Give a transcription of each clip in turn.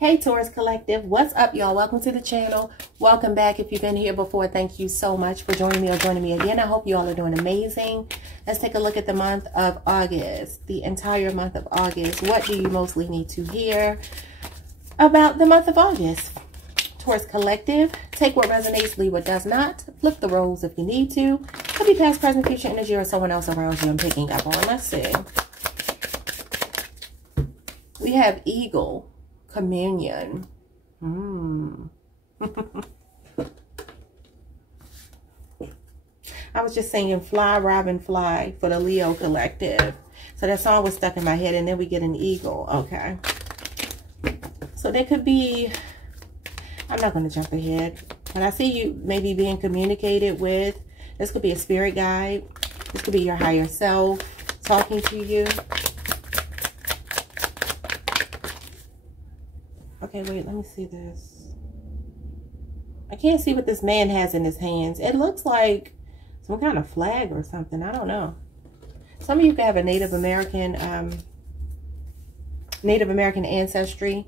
Hey Taurus Collective, what's up y'all? Welcome to the channel. Welcome back. If you've been here before, thank you so much for joining me or joining me again. I hope you all are doing amazing. Let's take a look at the month of August, the entire month of August. What do you mostly need to hear about the month of August? Taurus Collective, take what resonates, leave what does not. Flip the roles if you need to. Could be past, present, future energy, or someone else around you I'm picking up on. Let's see. We have Eagle. Communion. I was just singing Fly, Robin, Fly for the Leo Collective. So that song was stuck in my head, and then we get an eagle. Okay. So there could be, I'm not going to jump ahead, but I see you maybe being communicated with. This could be a spirit guide. This could be your higher self talking to you. Okay, wait, let me see this. I can't see what this man has in his hands. It looks like some kind of flag or something. I don't know. Some of you could have a Native American ancestry.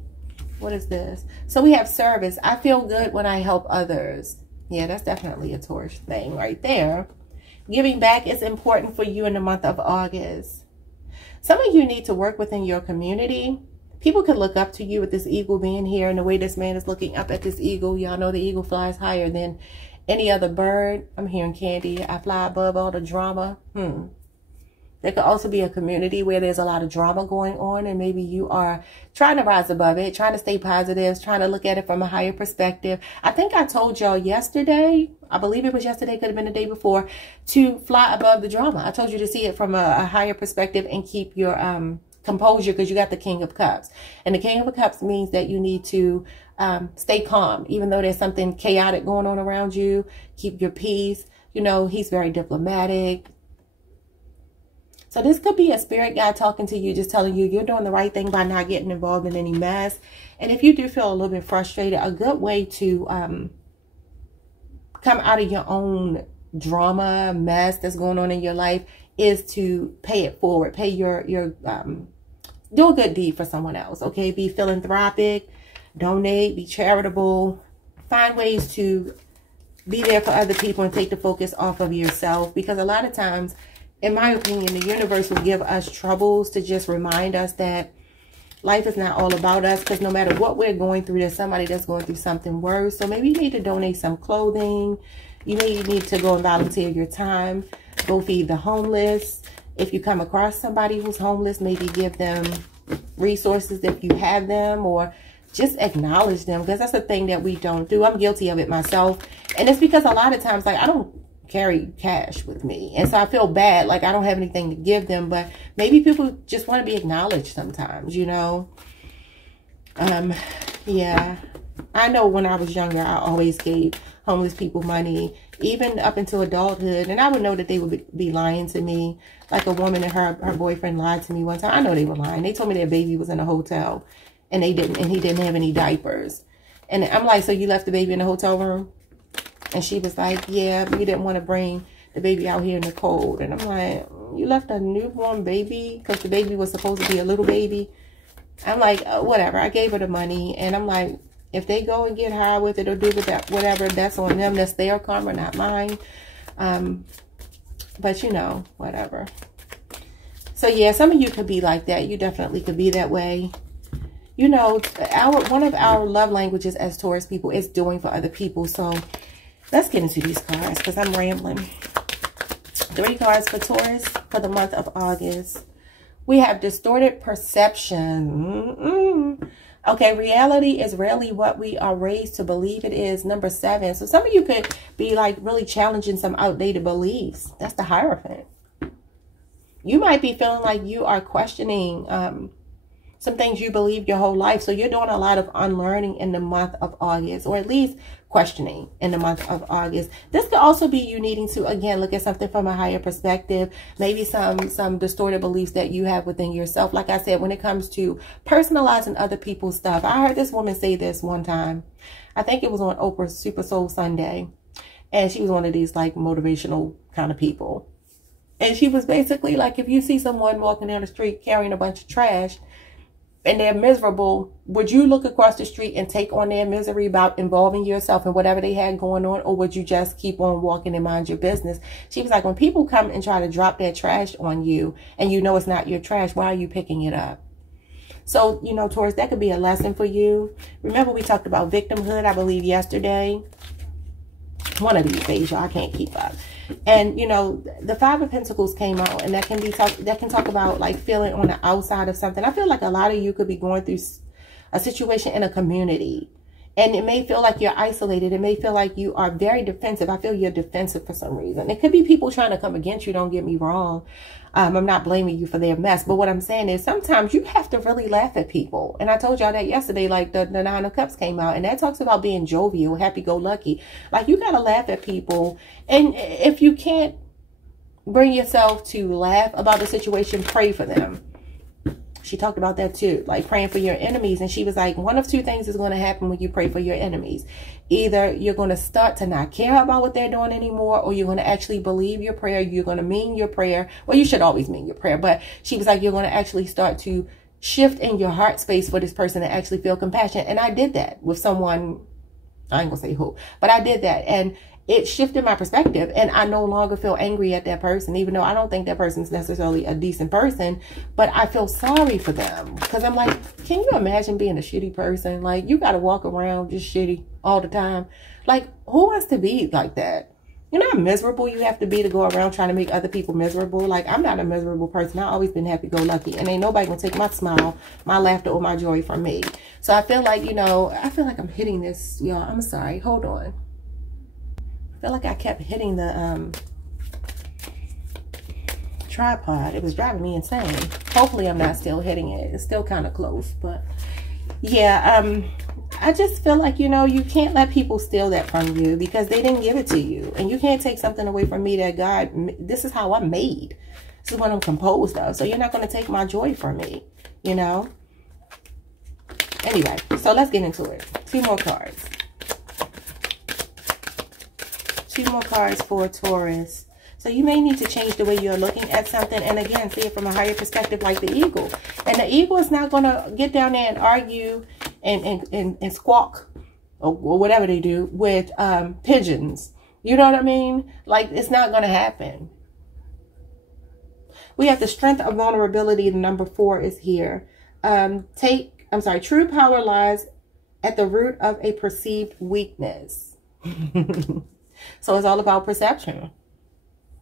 What is this? So we have service. I feel good when I help others. Yeah, that's definitely a Taurus thing right there. Giving back is important for you in the month of August. Some of you need to work within your community. People could look up to you with this eagle being here, and the way this man is looking up at this eagle. Y'all know the eagle flies higher than any other bird. I'm hearing Candy. I fly above all the drama. There could also be a community where there's a lot of drama going on, and maybe you are trying to rise above it, trying to stay positive, trying to look at it from a higher perspective. I think I told y'all yesterday, I believe it was yesterday, could have been the day before, to fly above the drama. I told you to see it from a higher perspective and keep your composure, because you got the King of Cups, and the King of Cups means that you need to stay calm even though there's something chaotic going on around you. Keep your peace. You know, he's very diplomatic. So this could be a spirit guide talking to you, just telling you you're doing the right thing by not getting involved in any mess. And if you do feel a little bit frustrated, a good way to come out of your own drama mess that's going on in your life is to pay it forward. Pay your do a good deed for someone else. Okay, be philanthropic, donate, be charitable, find ways to be there for other people and take the focus off of yourself, because a lot of times, in my opinion, the universe will give us troubles to just remind us that life is not all about us, because no matter what we're going through, there's somebody that's going through something worse. So maybe you need to donate some clothing. You may need to go and volunteer your time. Go feed the homeless. If you come across somebody who's homeless, maybe give them resources if you have them, or just acknowledge them, because that's the thing that we don't do. I'm guilty of it myself. And it's because a lot of times, like, I don't carry cash with me, and so I feel bad, like I don't have anything to give them. But maybe people just want to be acknowledged sometimes, you know. Yeah, I know when I was younger, I always gave homeless people money, even up until adulthood, and I would know that they would be lying to me. Like a woman and her boyfriend lied to me one time. I know they were lying. They told me their baby was in a hotel, and he didn't have any diapers. And I'm like, so you left the baby in the hotel room? And she was like, yeah, we didn't want to bring the baby out here in the cold. And I'm like, you left a newborn baby? Because the baby was supposed to be a little baby. I'm like, whatever. I gave her the money. And I'm like, if they go and get high with it or do with that, whatever, that's on them. That's their karma, not mine. But, you know, whatever. So, yeah, some of you could be like that. You definitely could be that way. You know, one of our love languages as Taurus people is doing for other people. So, let's get into these cards, because I'm rambling. 3 cards for Taurus for the month of August. We have distorted perception. Okay, reality is rarely what we are raised to believe it is. Number 7. So some of you could be like really challenging some outdated beliefs. That's the Hierophant. You might be feeling like you are questioning some things you believed your whole life. So you're doing a lot of unlearning in the month of August, or at least questioning in the month of August. This could also be you needing to, again, look at something from a higher perspective. Maybe some distorted beliefs that you have within yourself. Like I said, when it comes to personalizing other people's stuff. I heard this woman say this one time. I think it was on Oprah's Super Soul Sunday. And she was one of these like motivational kind of people. And she was basically like, if you see someone walking down the street carrying a bunch of trash, and they're miserable, would you look across the street and take on their misery about involving yourself in whatever they had going on? Or would you just keep on walking and mind your business? She was like, when people come and try to drop their trash on you and you know it's not your trash, why are you picking it up? So, you know, Taurus, that could be a lesson for you. Remember, we talked about victimhood, I believe, yesterday. One of these days, y'all, I can't keep up. And, you know, the Five of Pentacles came out, and that can talk about like feeling on the outside of something. I feel like a lot of you could be going through a situation in a community, and it may feel like you're isolated. It may feel like you are very defensive. I feel you're defensive for some reason. It could be people trying to come against you. Don't get me wrong. I'm not blaming you for their mess. But what I'm saying is sometimes you have to really laugh at people. And I told y'all that yesterday, like the Nine of Cups came out. And that talks about being jovial, happy-go-lucky. Like you got to laugh at people. And if you can't bring yourself to laugh about the situation, pray for them. She talked about that too, like praying for your enemies. And she was like, one of two things is going to happen when you pray for your enemies. Either you're going to start to not care about what they're doing anymore, or you're going to actually believe your prayer. You're going to mean your prayer. Well, you should always mean your prayer. But she was like, you're going to actually start to shift in your heart space for this person to actually feel compassion. And I did that with someone, I ain't going to say who, but I did that. And it shifted my perspective, and I no longer feel angry at that person, even though I don't think that person's necessarily a decent person, but I feel sorry for them because I'm like, can you imagine being a shitty person? Like, you got to walk around just shitty all the time. Like, who wants to be like that? You know how miserable you have to be to go around trying to make other people miserable? Like, I'm not a miserable person. I've always been happy-go-lucky, and ain't nobody gonna take my smile, my laughter, or my joy from me. So I feel like, you know, I feel like I'm hitting this, y'all. I'm sorry. Hold on. I feel like I kept hitting the tripod. It was driving me insane. Hopefully I'm not still hitting it. It's still kind of close, but yeah, I just feel like, you know, you can't let people steal that from you because they didn't give it to you. And you can't take something away from me that God, this is how I'm made. This is what I'm composed of. So you're not going to take my joy from me, you know? Anyway, so let's get into it. Two more cards. Two more cards for Taurus. So you may need to change the way you're looking at something. And again, see it from a higher perspective like the eagle. And the eagle is not going to get down there and argue and squawk or whatever they do with pigeons. You know what I mean? Like, it's not going to happen. We have the strength of vulnerability. The number 4 is here. True power lies at the root of a perceived weakness. So it's all about perception.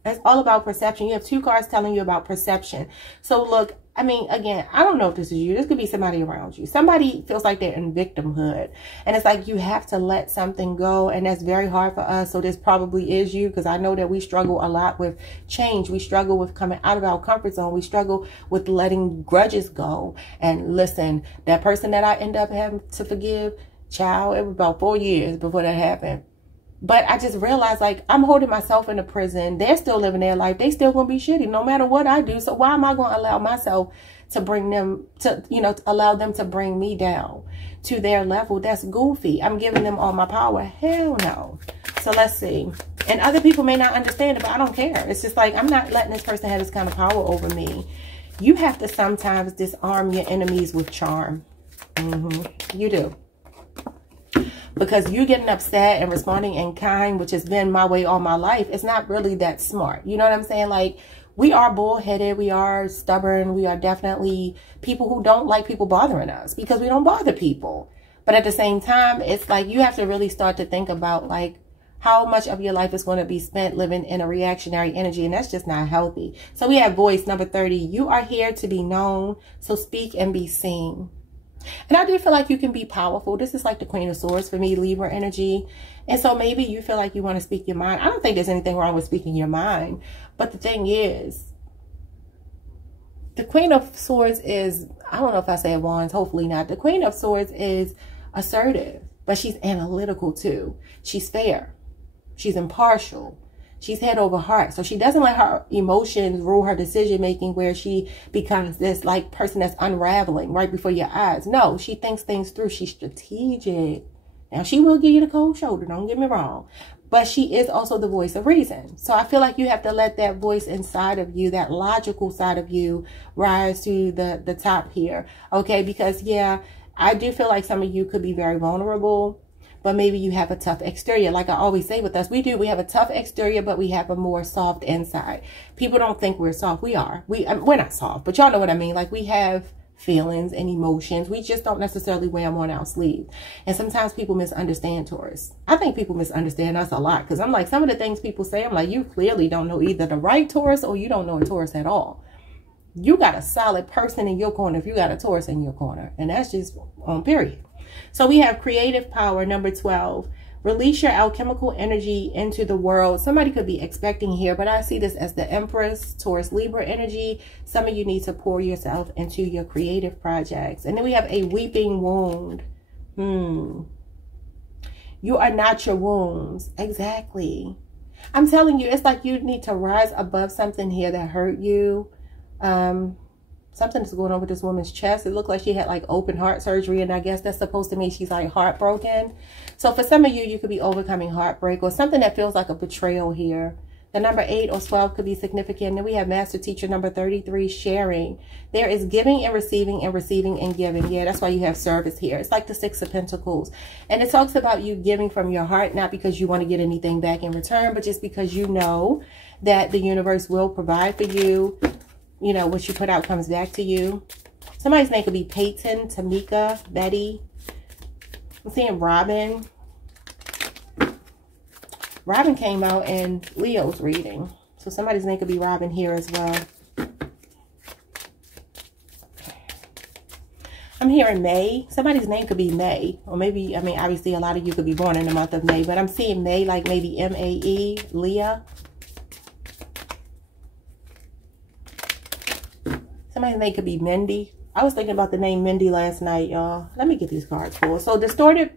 It's all about perception. You have 2 cards telling you about perception. So look, I mean, again, I don't know if this is you. This could be somebody around you. Somebody feels like they're in victimhood. And it's like you have to let something go. And that's very hard for us. So this probably is you, because I know that we struggle a lot with change. We struggle with coming out of our comfort zone. We struggle with letting grudges go. And listen, that person that I end up having to forgive, child, it was about 4 years before that happened. But I just realized, like, I'm holding myself in a prison. They're still living their life. They still going to be shitty no matter what I do. So why am I going to allow myself to bring them to, you know, allow them to bring me down to their level? That's goofy. I'm giving them all my power. Hell no. So let's see. And other people may not understand it, but I don't care. It's just like, I'm not letting this person have this kind of power over me. You have to sometimes disarm your enemies with charm. You do. Because you getting upset and responding in kind, which has been my way all my life, it's not really that smart. You know what I'm saying? Like, we are bullheaded. We are stubborn. We are definitely people who don't like people bothering us because we don't bother people. But at the same time, it's like you have to really start to think about, like, how much of your life is going to be spent living in a reactionary energy. And that's just not healthy. So we have voice number 30. You are here to be known. So speak and be seen. And I do feel like you can be powerful. This is like the Queen of Swords for me, Libra energy. And so maybe you feel like you want to speak your mind. I don't think there's anything wrong with speaking your mind. But the thing is, the Queen of Swords is, I don't know if I say wands, hopefully not. The Queen of Swords is assertive, but she's analytical too. She's fair. She's impartial. She's head over heart. So she doesn't let her emotions rule her decision making, where she becomes this like person that's unraveling right before your eyes. No, she thinks things through. She's strategic. Now, she will give you the cold shoulder. Don't get me wrong. but she is also the voice of reason. So I feel like you have to let that voice inside of you, that logical side of you, rise to the top here. Okay, because yeah, I do feel like some of you could be very vulnerable, but maybe you have a tough exterior. Like I always say with us, we have a tough exterior, but we have a more soft inside. People don't think we're soft. We are. We're not soft, but y'all know what I mean. Like we have feelings and emotions. We just don't necessarily wear them on our sleeve. And sometimes people misunderstand Taurus. I think people misunderstand us a lot, because I'm like, some of the things people say, I'm like, you clearly don't know either the right Taurus or you don't know a Taurus at all. You got a solid person in your corner if you got a Taurus in your corner. And that's just on period. So we have creative power, number 12. Release your alchemical energy into the world. Somebody could be expecting here, but I see this as the Empress, Taurus, Libra energy. Some of you need to pour yourself into your creative projects. And then we have a weeping wound. You are not your wounds. Exactly. I'm telling you, it's like you need to rise above something here that hurt you. Something is going on with this woman's chest. It looked like she had like open heart surgery, and I guess that's supposed to mean she's like heartbroken. So for some of you, you could be overcoming heartbreak or something that feels like a betrayal here. The number 8 or 12 could be significant. And then we have Master Teacher number 33, sharing. There is giving and receiving and giving. Yeah, that's why you have service here. It's like the 6 of Pentacles. And it talks about you giving from your heart, not because you want to get anything back in return, but just because you know that the universe will provide for you. You know, what you put out comes back to you. Somebody's name could be Peyton, Tamika, Betty. I'm seeing Robin. Robin came out in Leo's reading. So somebody's name could be Robin here as well. I'm hearing May. Somebody's name could be May. Or maybe, I mean, obviously a lot of you could be born in the month of May. But I'm seeing May, like maybe M-A-E, Leah. Somebody's name could be Mindy. I was thinking about the name Mindy last night, y'all. Let me get these cards pulled. So distorted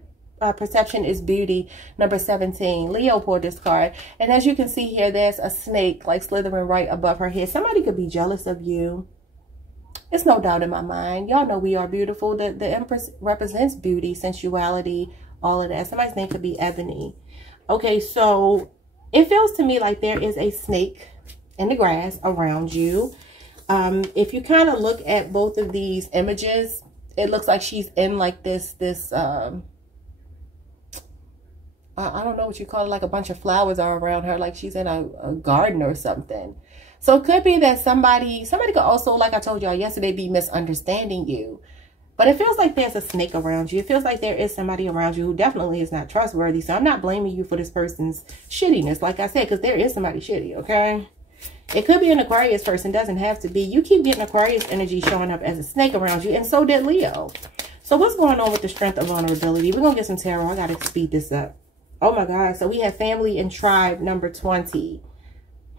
perception is beauty, number 17. Leo pulled this card. And as you can see here, there's a snake like slithering right above her head. Somebody could be jealous of you. It's no doubt in my mind. Y'all know we are beautiful. The Empress represents beauty, sensuality, all of that. Somebody's name could be Ebony. Okay, so it feels to me like there is a snake in the grass around you. If you kind of look at both of these images, it looks like she's in like this I don't know what you call it, like a bunch of flowers are around her, like she's in a garden or something. So it could be that somebody could also, like I told y'all yesterday, be misunderstanding you. But it feels like there's a snake around you. It feels like there is somebody around you who definitely is not trustworthy. So I'm not blaming you for this person's shittiness, like I said, because there is somebody shitty, okay? It could be an Aquarius person, doesn't have to be. You keep getting Aquarius energy showing up as a snake around you, and so did Leo. So what's going on with the strength of vulnerability? We're going to get some tarot. I got to speed this up. Oh my God. So we have family and tribe, number 20.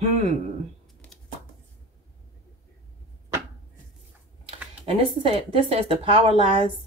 And this says the power lies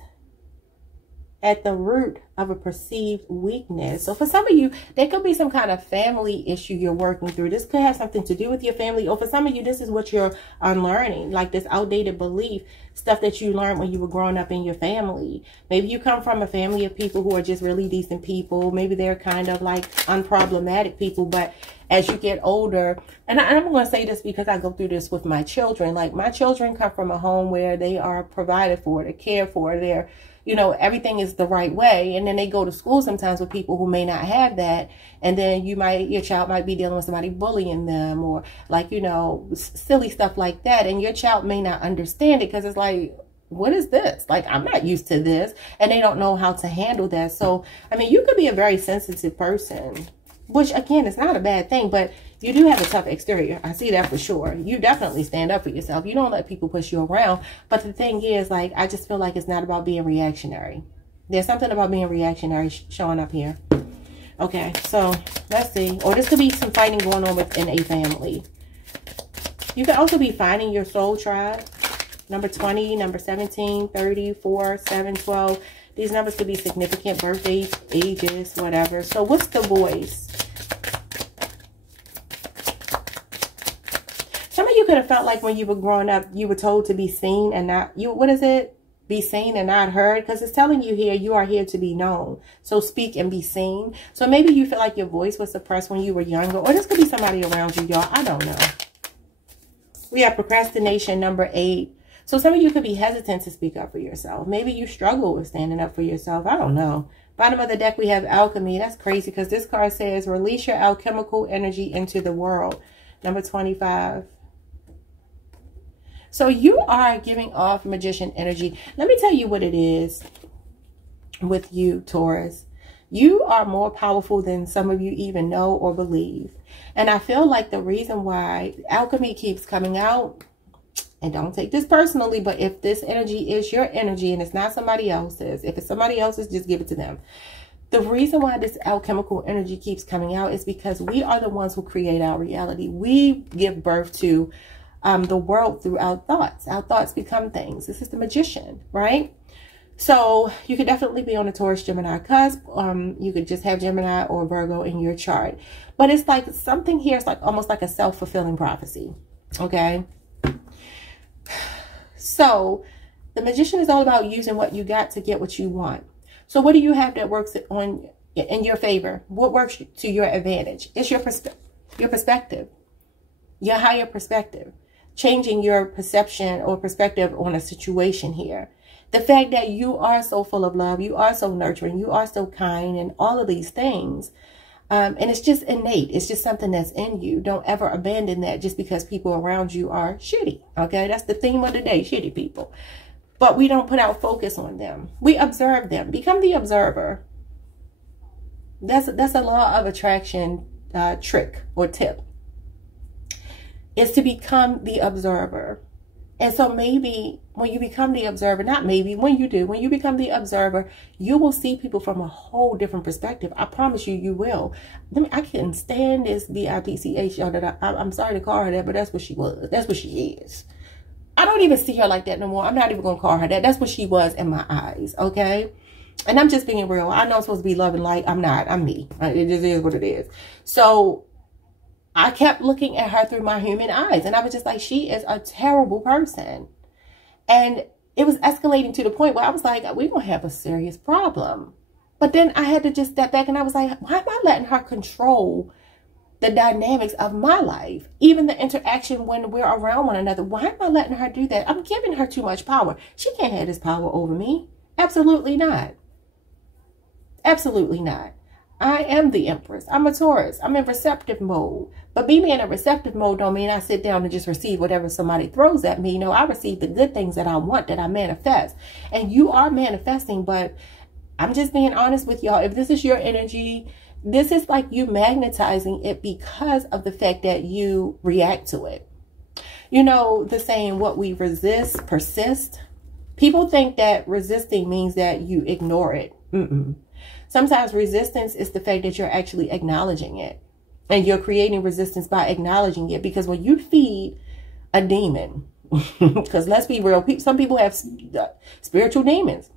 at the root of a perceived weakness. So for some of you, there could be some kind of family issue you're working through. This could have something to do with your family. Or for some of you, this is what you're unlearning, like this outdated belief, stuff that you learned when you were growing up in your family. Maybe you come from a family of people who are just really decent people. Maybe they're kind of like unproblematic people, but as you get older, and I'm going to say this because I go through this with my children. Like my children come from a home where they are provided for, they're cared for, they're, you know, everything is the right way. And then they go to school sometimes with people who may not have that. And then your child might be dealing with somebody bullying them or like, you know, silly stuff like that. And your child may not understand it because it's like, what is this? Like, I'm not used to this. And they don't know how to handle that. So, I mean, you could be a very sensitive person, which again, is not a bad thing, but you do have a tough exterior. I see that for sure. You definitely stand up for yourself. You don't let people push you around. But the thing is, like, I just feel like it's not about being reactionary. There's something about being reactionary showing up here. Okay, so let's see. Or this could be some fighting going on within a family. You could also be finding your soul tribe. Number 20, number 17, 30, 4, 7, 12. These numbers could be significant, birthdays, ages, whatever. So what's the voice? Some of you could have felt like when you were growing up, you were told to be seen and not, what is it? be seen and not heard, because it's telling you here, you are here to be known. So speak and be seen. So maybe you feel like your voice was suppressed when you were younger, or this could be somebody around you, y'all. I don't know. We have procrastination, number 8. So some of you could be hesitant to speak up for yourself. Maybe you struggle with standing up for yourself. I don't know. Bottom of the deck, we have alchemy. That's crazy because this card says, release your alchemical energy into the world. Number 25. So you are giving off magician energy. Let me tell you what it is with you, Taurus. You are more powerful than some of you even know or believe. And I feel like the reason why alchemy keeps coming out, and don't take this personally, but if this energy is your energy and it's not somebody else's, if it's somebody else's, just give it to them. The reason why this alchemical energy keeps coming out is because we are the ones who create our reality. We give birth to the world through our thoughts. Our thoughts become things. This is the magician, right? So you could definitely be on a Taurus Gemini cusp. You could just have Gemini or Virgo in your chart. But it's like something here is like almost like a self-fulfilling prophecy. Okay. So the magician is all about using what you got to get what you want. So what do you have that works in your favor? What works to your advantage? It's your perspective, your higher perspective, changing your perception or perspective on a situation here. The fact that you are so full of love, you are so nurturing, you are so kind, and all of these things. And it's just innate. It's just something that's in you. Don't ever abandon that just because people around you are shitty. Okay, that's the theme of the day, shitty people. But we don't put our focus on them. We observe them. Become the observer. That's a law of attraction trick or tip. Is to become the observer. And so maybe when you become the observer, not maybe, when you become the observer, you will see people from a whole different perspective. I promise you, you will. I can't stand this B-I-T-C-H, y'all, that I'm sorry to call her that, but that's what she was. That's what she is. I don't even see her like that no more. I'm not even going to call her that. That's what she was in my eyes, okay? And I'm just being real. I know I'm supposed to be love and light. I'm not. I'm me. It just is what it is. So I kept looking at her through my human eyes, and I was just like, she is a terrible person. And it was escalating to the point where I was like, we're going to have a serious problem. But then I had to just step back, and I was like, why am I letting her control the dynamics of my life? Even the interaction when we're around one another. Why am I letting her do that? I'm giving her too much power. She can't have this power over me. Absolutely not. Absolutely not. I am the Empress. I'm a Taurus. I'm in receptive mode. But me being in a receptive mode don't mean I sit down and just receive whatever somebody throws at me. No, I receive the good things that I want, that I manifest. And you are manifesting, but I'm just being honest with y'all. If this is your energy, this is like you magnetizing it because of the fact that you react to it. You know, the saying, what we resist persists. People think that resisting means that you ignore it. Sometimes resistance is the fact that you're actually acknowledging it. And you're creating resistance by acknowledging it. Because when you feed a demon, because let's be real, some people have spiritual demons.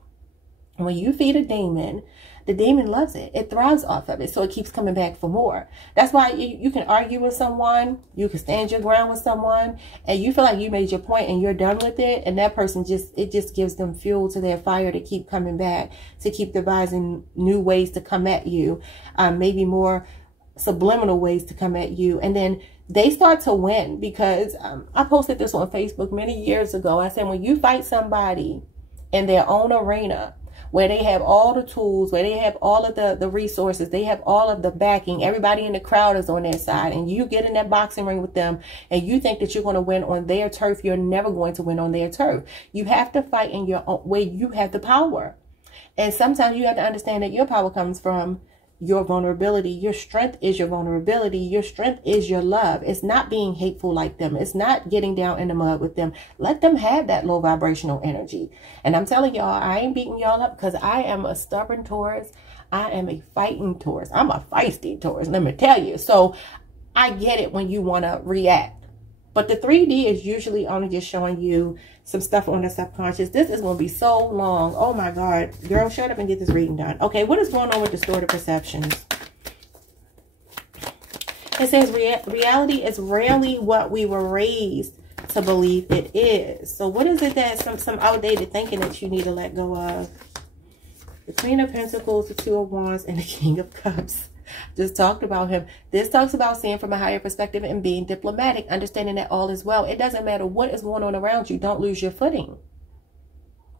When you feed a demon, the demon loves it. It thrives off of it. So it keeps coming back for more. That's why you can argue with someone. You can stand your ground with someone. And you feel like you made your point and you're done with it. And that person it just gives them fuel to their fire to keep coming back. To keep devising new ways to come at you. Maybe more subliminal ways to come at you. And then they start to win. Because I posted this on Facebook many years ago. I said, when you fight somebody in their own arena, where they have all the tools, where they have all of the resources, they have all of the backing, everybody in the crowd is on their side, and you get in that boxing ring with them, and you think that you're going to win on their turf, you're never going to win on their turf. You have to fight in your own way. You have the power. And sometimes you have to understand that your power comes from your vulnerability. Your strength is your vulnerability. Your strength is your love. It's not being hateful like them. It's not getting down in the mud with them. Let them have that low vibrational energy. And I'm telling y'all, I ain't beating y'all up because I am a stubborn Taurus. I am a fighting Taurus. I'm a feisty Taurus, let me tell you. So I get it when you want to react. But the 3D is usually only just showing you some stuff on the subconscious. This is going to be so long. Oh my God. Girl, shut up and get this reading done. Okay, what is going on with distorted perceptions? It says reality is rarely what we were raised to believe it is. So what is it that some outdated thinking that you need to let go of? The Queen of Pentacles, the Two of Wands, and the King of Cups. Just talked about him. This talks about seeing from a higher perspective and being diplomatic, understanding that all is well. It doesn't matter what is going on around you. Don't lose your footing.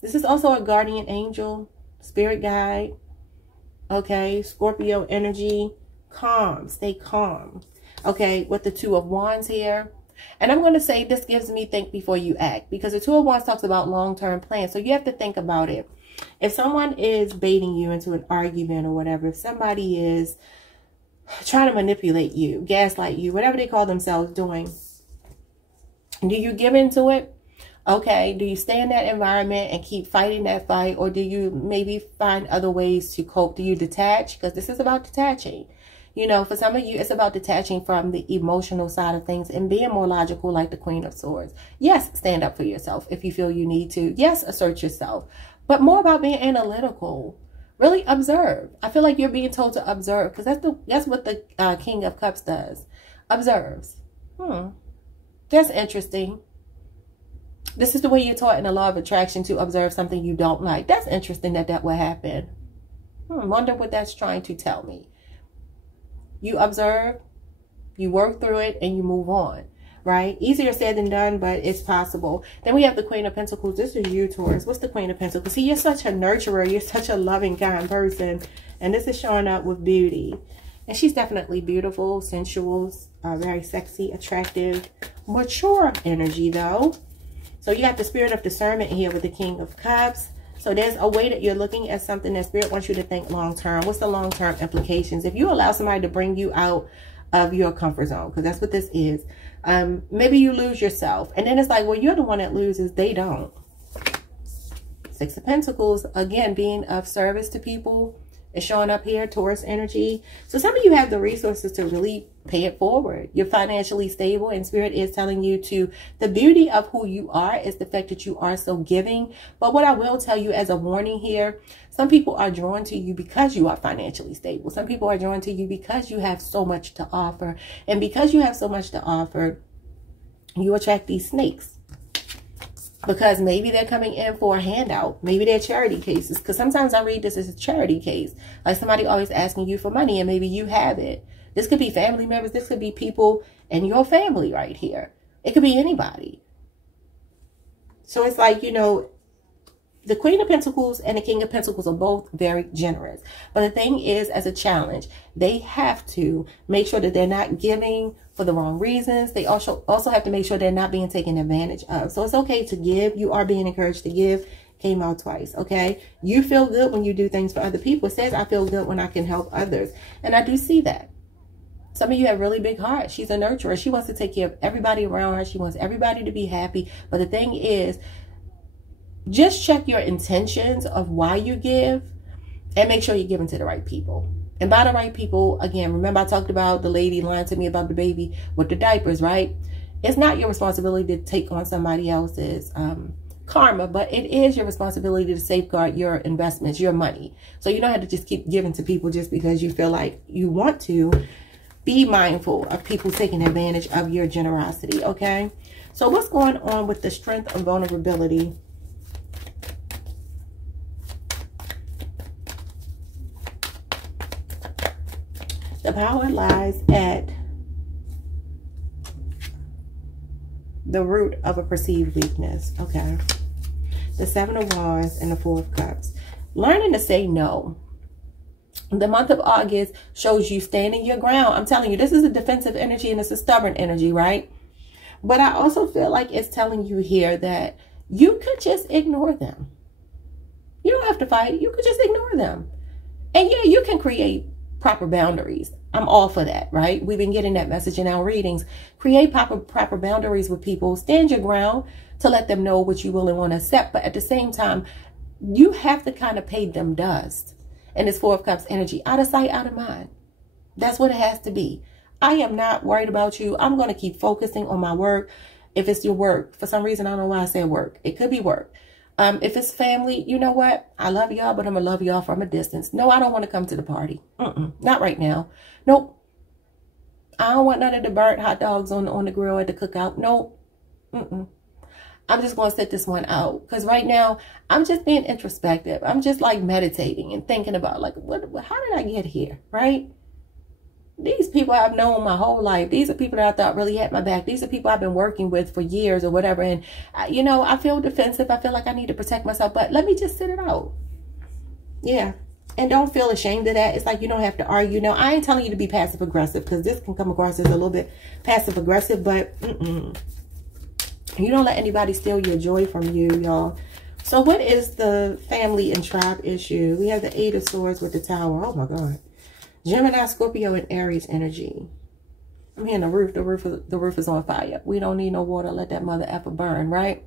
This is also a guardian angel, spirit guide. Okay, Scorpio energy. Calm. Stay calm. Okay, with the Two of Wands here. And I'm going to say this gives me think before you act, because the Two of Wands talks about long-term plans. So you have to think about it. If someone is baiting you into an argument or whatever, if somebody is trying to manipulate you, gaslight you, whatever they call themselves doing, do you give into it? Okay, do you stay in that environment and keep fighting that fight, or do you maybe find other ways to cope? Do you detach? Because this is about detaching. You know, for some of you, it's about detaching from the emotional side of things and being more logical, like the Queen of Swords. Yes, stand up for yourself if you feel you need to. Yes, assert yourself. But more about being analytical. Really observe. I feel like you're being told to observe, because that's what the King of Cups does. Observes. That's interesting. This is the way you're taught in the law of attraction, to observe something you don't like. That's interesting that would happen. Wonder what that's trying to tell me. You observe, you work through it, and you move on, right? Easier said than done, but it's possible. Then we have the Queen of Pentacles. This is you, Taurus. What's the Queen of Pentacles? See, you're such a nurturer. You're such a loving, kind person. And this is showing up with beauty. And she's definitely beautiful, sensual, very sexy, attractive, mature energy, though. So you have the spirit of discernment here with the King of Cups. So there's a way that you're looking at something that Spirit wants you to think long-term. What's the long-term implications? If you allow somebody to bring you out of your comfort zone, because that's what this is, maybe you lose yourself. And then it's like, well, you're the one that loses. They don't. Six of Pentacles, again, being of service to people is showing up here, Taurus energy. So some of you have the resources to really pay it forward. You're financially stable, and Spirit is telling you to, the beauty of who you are is the fact that you are so giving. But what I will tell you as a warning here, some people are drawn to you because you are financially stable. Some people are drawn to you because you have so much to offer. And because you have so much to offer, you attract these snakes. Because maybe they're coming in for a handout. Maybe they're charity cases. Because sometimes I read this as a charity case. Like somebody always asking you for money, and maybe you have it. This could be family members. This could be people in your family right here. It could be anybody. So it's like, you know, the Queen of Pentacles and the King of Pentacles are both very generous. But the thing is, as a challenge, they have to make sure that they're not giving for the wrong reasons. They also have to make sure they're not being taken advantage of. So it's okay to give. You are being encouraged to give. Came out twice, okay? You feel good when you do things for other people. It says, I feel good when I can help others. And I do see that. Some of you have really big hearts. She's a nurturer. She wants to take care of everybody around her. She wants everybody to be happy. But the thing is, just check your intentions of why you give, and make sure you're giving to the right people. And by the right people, again, remember I talked about the lady lying to me about the baby with the diapers, right? It's not your responsibility to take on somebody else's karma, but it is your responsibility to safeguard your investments, your money. So you don't have to just keep giving to people just because you feel like you want to. Be mindful of people taking advantage of your generosity, okay? So what's going on with the strength and vulnerability? The power lies at the root of a perceived weakness. Okay. The Seven of Wands and the Four of Cups. Learning to say no. The month of August shows you standing your ground. I'm telling you, this is a defensive energy and it's a stubborn energy, right? But I also feel like it's telling you here that you could just ignore them. You don't have to fight. You could just ignore them. And yeah, you can create proper boundaries. I'm all for that, right? We've been getting that message in our readings. Create proper boundaries with people. Stand your ground to let them know what you will and want to accept. But at the same time, you have to kind of pay them dust. And this Four of Cups energy, out of sight, out of mind. That's what it has to be. I am not worried about you. I'm going to keep focusing on my work. If it's your work, for some reason, I don't know why I said work. It could be work. If it's family, you know what? I love y'all, but I'm going to love y'all from a distance. No, I don't want to come to the party. Not right now. Nope. I don't want none of the burnt hot dogs on the grill at the cookout. Nope. I'm just going to sit this one out. Because right now, I'm just being introspective. I'm just like meditating and thinking about like, how did I get here, right? These people I've known my whole life. These are people that I thought really had my back. These are people I've been working with for years or whatever. And, you know, I feel defensive. I feel like I need to protect myself. But let me just sit it out. Yeah. And don't feel ashamed of that. It's like you don't have to argue. No, I ain't telling you to be passive aggressive because this can come across as a little bit passive aggressive. But you don't let anybody steal your joy from you, y'all. So what is the family and tribe issue? We have the 8 of Swords with the Tower. Oh, my God. Gemini, Scorpio, and Aries energy. I'm hearing the roof is on fire. We don't need no water. Let that mother effer burn, right?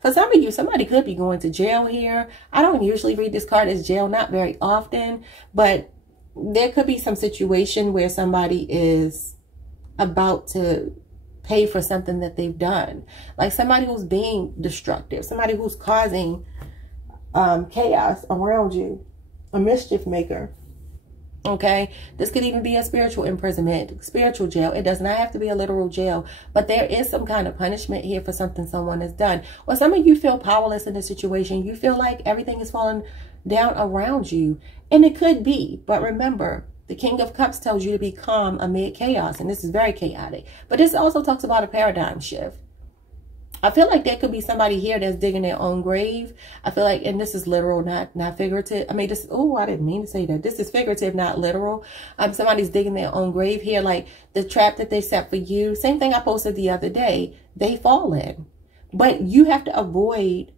For some of you, somebody could be going to jail here. I don't usually read this card as jail, not very often, but there could be some situation where somebody is about to pay for something that they've done. Like somebody who's being destructive, somebody who's causing chaos around you, a mischief maker. Okay, this could even be a spiritual imprisonment, spiritual jail. It does not have to be a literal jail, but there is some kind of punishment here for something someone has done. Or some of you feel powerless in the situation. You feel like everything is falling down around you, and it could be. But remember, the King of Cups tells you to be calm amid chaos, and this is very chaotic. But this also talks about a paradigm shift. I feel like there could be somebody here that's digging their own grave. I feel like, and this is literal, not figurative. I mean, this, oh, I didn't mean to say that. This is figurative, not literal. Somebody's digging their own grave here, like the trap that they set for you. Same thing I posted the other day. They fall in. But you have to avoid,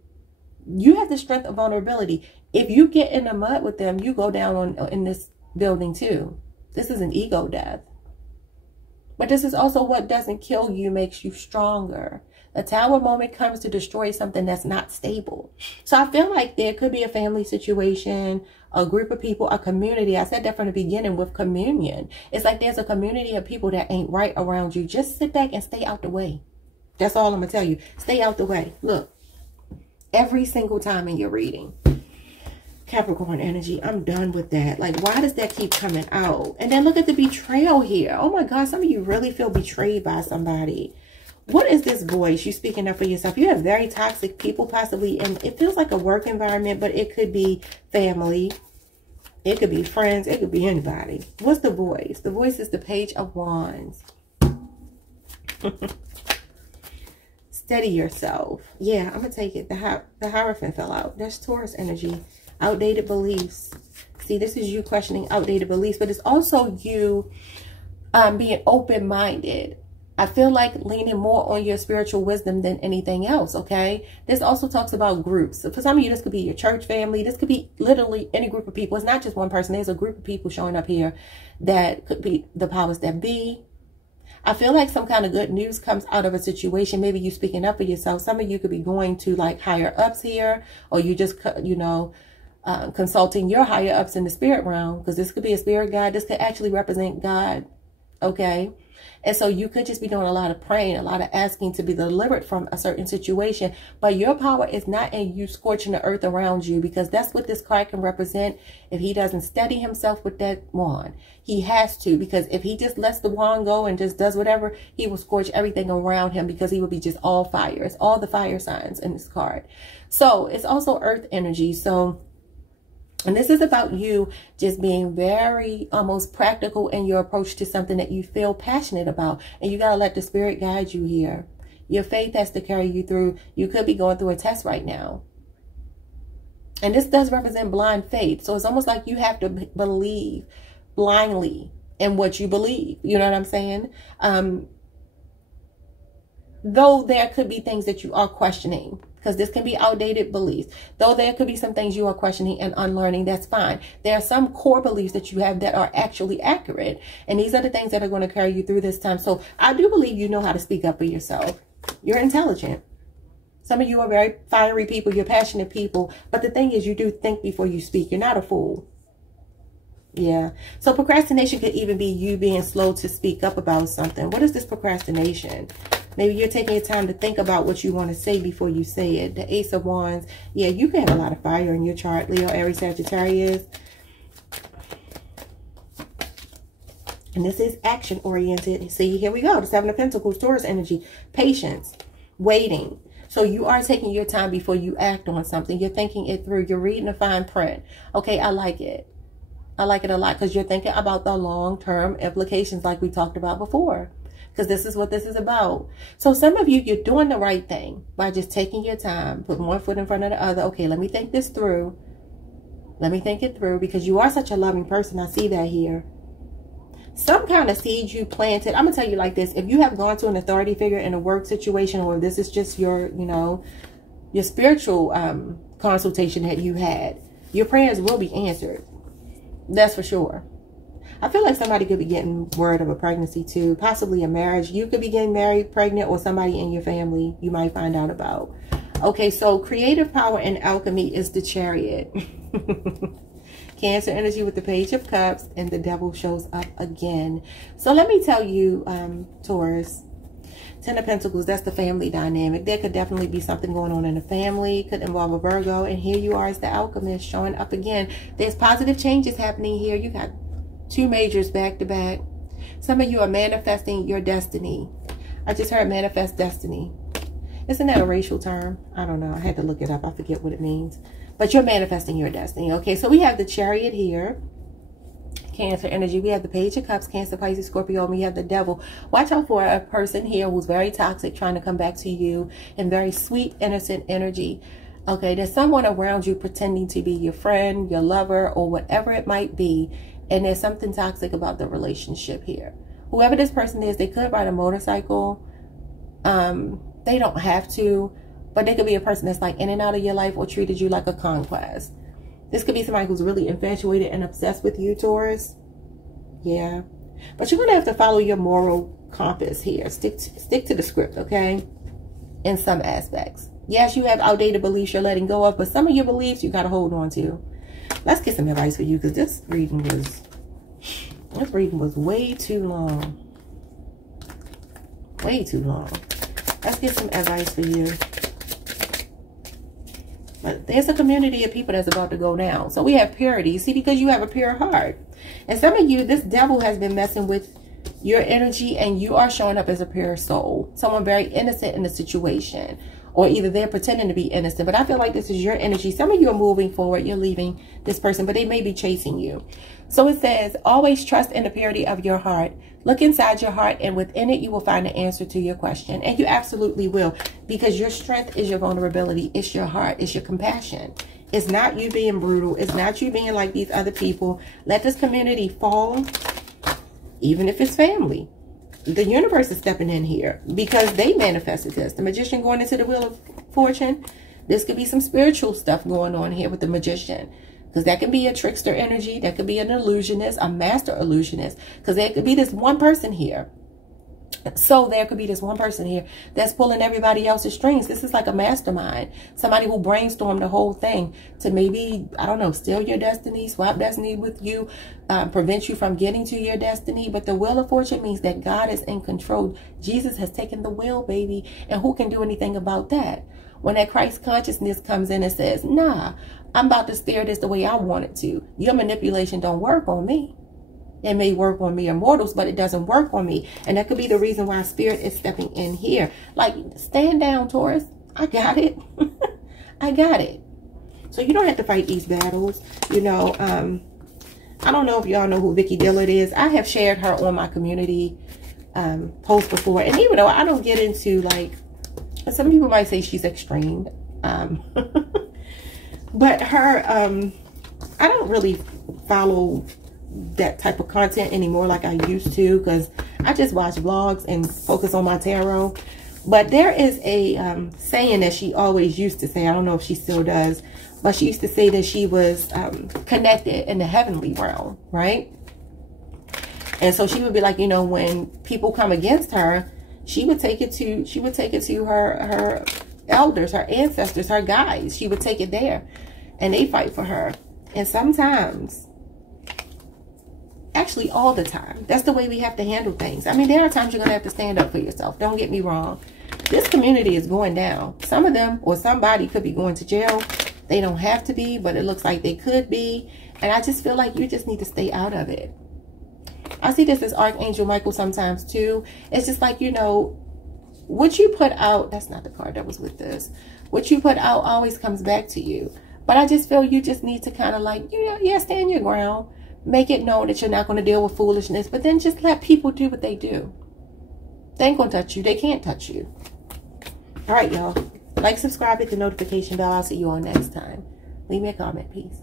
you have the strength of vulnerability. If you get in the mud with them, you go down in this building too. This is an ego death. But this is also what doesn't kill you makes you stronger. A tower moment comes to destroy something that's not stable. So I feel like there could be a family situation, a group of people, a community. I said that from the beginning with communion. It's like there's a community of people that ain't right around you. Just sit back and stay out the way. That's all I'm going to tell you. Stay out the way. Look, every single time in your reading, Capricorn energy, I'm done with that. Like, why does that keep coming out? And then look at the betrayal here. Oh my God, some of you really feel betrayed by somebody. What is this voice? You speaking up for yourself. You have very toxic people possibly, and it feels like a work environment, but it could be family. It could be friends. It could be anybody. What's the voice? The voice is the Page of Wands. Steady yourself. Yeah, I'm going to take it. The Hierophant fell out. That's Taurus energy. Outdated beliefs. See, this is you questioning outdated beliefs, but it's also you being open-minded. I feel like leaning more on your spiritual wisdom than anything else, okay? This also talks about groups. So for some of you, this could be your church family. This could be literally any group of people. It's not just one person. There's a group of people showing up here that could be the powers that be. I feel like some kind of good news comes out of a situation. Maybe you speaking up for yourself. Some of you could be going to like higher ups here, or you just, you know, consulting your higher ups in the spirit realm, because this could be a spirit guide. This could actually represent God, okay? And so you could just be doing a lot of praying, a lot of asking to be delivered from a certain situation. But your power is not in you scorching the earth around you, because that's what this card can represent. If he doesn't steady himself with that wand, he has to, because if he just lets the wand go and just does whatever, he will scorch everything around him, because he will be just all fire. It's all the fire signs in this card. So it's also earth energy. So, and this is about you just being very almost practical in your approach to something that you feel passionate about. And you got to let the spirit guide you here. Your faith has to carry you through. You could be going through a test right now. And this does represent blind faith. So it's almost like you have to believe blindly in what you believe. You know what I'm saying? Though there could be things that you are questioning, because this can be outdated beliefs. Though there could be some things you are questioning and unlearning, that's fine. There are some core beliefs that you have that are actually accurate. And these are the things that are going to carry you through this time. So I do believe you know how to speak up for yourself. You're intelligent. Some of you are very fiery people. You're passionate people. But the thing is, you do think before you speak. You're not a fool. Yeah. So procrastination could even be you being slow to speak up about something. What is this procrastination? Maybe you're taking your time to think about what you want to say before you say it. The Ace of Wands. Yeah, you can have a lot of fire in your chart, Leo, Aries, Sagittarius. And this is action-oriented. See, here we go. The Seven of Pentacles, Taurus energy. Patience. waiting. So you are taking your time before you act on something. You're thinking it through. You're reading the fine print. Okay, I like it. I like it a lot because you're thinking about the long-term implications like we talked about before. Because this is what this is about. So some of you, you're doing the right thing by just taking your time, putting one foot in front of the other. Okay, let me think this through. Let me think it through because you are such a loving person. I see that here. Some kind of seed you planted. I'm going to tell you like this. If you have gone to an authority figure in a work situation, or this is just your, you know, your spiritual consultation that you had, your prayers will be answered. That's for sure. I feel like somebody could be getting word of a pregnancy too. Possibly a marriage. You could be getting married, pregnant, or somebody in your family you might find out about. Okay, so creative power and alchemy is the Chariot. Cancer energy with the Page of Cups, and the Devil shows up again. So let me tell you, Taurus, Ten of Pentacles, that's the family dynamic. There could definitely be something going on in the family. Could involve a Virgo. And here you are as the Alchemist showing up again. There's positive changes happening here. You got two majors back to back. Some of you are manifesting your destiny. I just heard manifest destiny. Isn't that a racial term? I don't know. I had to look it up. I forget what it means. But you're manifesting your destiny. Okay, so we have the Chariot here. Cancer energy. We have the Page of Cups, Cancer, Pisces, Scorpio, and we have the Devil. Watch out for a person here who's very toxic, trying to come back to you in very sweet, innocent energy. Okay, there's someone around you pretending to be your friend, your lover, or whatever it might be. And there's something toxic about the relationship here. Whoever this person is, they could ride a motorcycle. They don't have to. But they could be a person that's like in and out of your life or treated you like a conquest. This could be somebody who's really infatuated and obsessed with you, Taurus. Yeah. But you're going to have to follow your moral compass here. Stick to the script, okay? In some aspects. Yes, you have outdated beliefs you're letting go of, but some of your beliefs you got to hold on to. Let's get some advice for you because this reading was way too long. Way too long. Let's get some advice for you. But there's a community of people that's about to go down. So we have purity. See, because you have a pure heart. And some of you, this devil has been messing with your energy and you are showing up as a pure soul. Someone very innocent in the situation. Or either they're pretending to be innocent. But I feel like this is your energy. Some of you are moving forward. You're leaving this person, but they may be chasing you. So it says, always trust in the purity of your heart. Look inside your heart, and within it, you will find the answer to your question. And you absolutely will, because your strength is your vulnerability. It's your heart. It's your compassion. It's not you being brutal. It's not you being like these other people. Let this community fall, even if it's family. The universe is stepping in here because they manifested this. The Magician going into the Wheel of Fortune. This could be some spiritual stuff going on here with the Magician. Because that can be a trickster energy. That could be an illusionist, a master illusionist. Because there could be this one person here. So there could be this one person here that's pulling everybody else's strings. This is like a mastermind. Somebody who brainstormed the whole thing to maybe, I don't know, steal your destiny, swap destiny with you, prevent you from getting to your destiny. But the Wheel of Fortune means that God is in control. Jesus has taken the wheel, baby. And who can do anything about that? When that Christ consciousness comes in and says, nah, I'm about to steer this the way I want it to. Your manipulation don't work on me. It may work on mere mortals, but it doesn't work on me. And that could be the reason why Spirit is stepping in here. Like, stand down, Taurus. I got it. I got it. So you don't have to fight these battles. You know, I don't know if y'all know who Vicky Dillard is. I have shared her on my community post before. And even though I don't get into, like, some people might say she's extreme. But her, I don't really follow that type of content anymore like I used to, because I just watch vlogs and focus on my tarot. But there is a saying that she always used to say, I don't know if she still does, but she used to say that she was connected in the heavenly realm, right? And so she would be like, you know, when people come against her, she would take it to her elders, her ancestors, her guides. She would take it there and they fight for her. And sometimes, actually all the time, that's the way we have to handle things. I mean, there are times you're going to have to stand up for yourself. Don't get me wrong. This community is going down. Some of them or somebody could be going to jail. They don't have to be, but it looks like they could be. And I just feel like you just need to stay out of it. I see this as Archangel Michael sometimes too. It's just like, you know, what you put out, that's not the card that was with this. What you put out always comes back to you. But I just feel you just need to kind of like, yeah, stand your ground. Make it known that you're not going to deal with foolishness. But then just let people do what they do. They ain't going to touch you. They can't touch you. All right, y'all. Like, subscribe, hit the notification bell. I'll see you all next time. Leave me a comment. Peace.